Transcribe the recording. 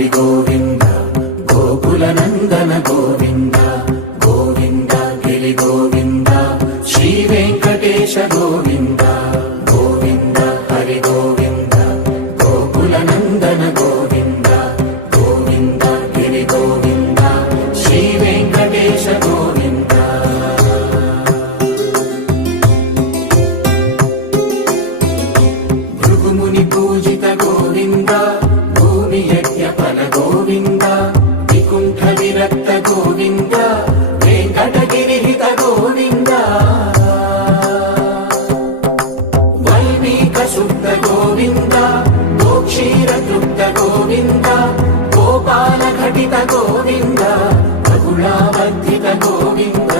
హరి గోవింద గోకుల నందన గోవింద గోవింద గిరి గోవింద శ్రీ వెంకటేశ గోవింద గోవింద హరి గోవింద గోకుల నందన గోవింద గోవింద గిరి గోవింద శ్రీ వెంకటేశ గోవింద భృగుముని పూజిత గోవింద భూమి యజ్ఞ ఫల గోవింద వికుంఠ విరక్త గోవింద వెంకటగిరిహిత గోవింద వల్మీక శుద్ధ గోవింద గోక్షీర తృప్త గోవింద గోపాల ఘటిత గోవింద బహుళావర్ధిత గోవింద